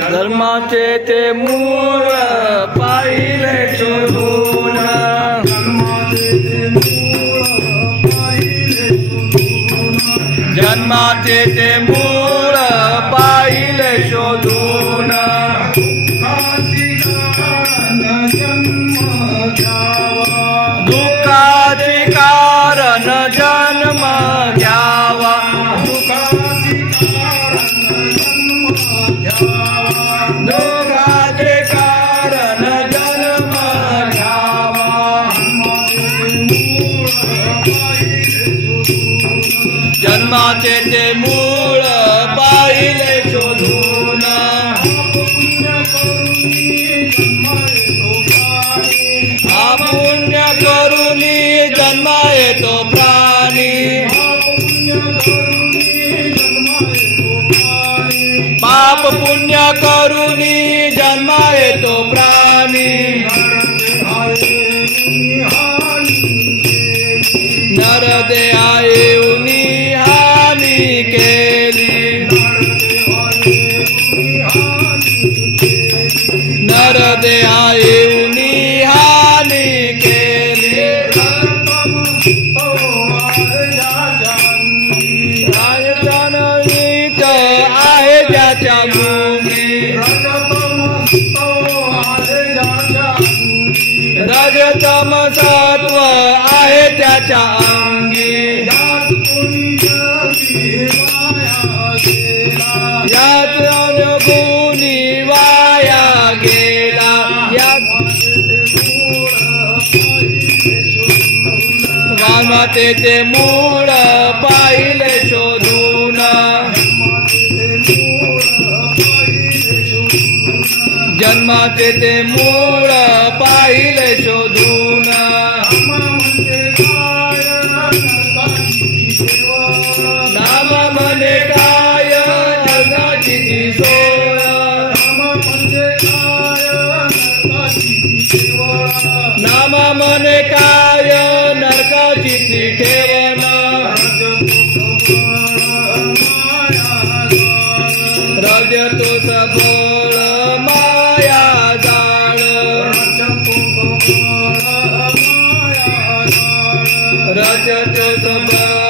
धर्माचे ते मूळ पाहिले शोधून जन्माचे ते मूळ पाहिले शोधून दुःखाचे कारण जन्म घ्यावा दुःखाचे कारण जन्म घ्यावा जन्माचे ते मूळ पाहिले शोधून पुण्य करुणी जन्म येतो प्राणी पाप पुण्य करुणी जन्म येतो प्राणी नरदेहा येऊन हानी केली नरदेहा येऊन हानी केली राजतनवीत आहे ज्याच्या मुंगी रजतम सत्व आहे त्याच्या अंगी यात अनगुणी वाया गेला जन्माचे ते मूळ पाहिले शोधून जन्माचे ते मूळ पाहिले शोधून नाम म्हणे काय नरकाची ती सोय नाम म्हणे काय नरकाची ती ठेवण रजतो सबळ माया जाळ रजतो सबळ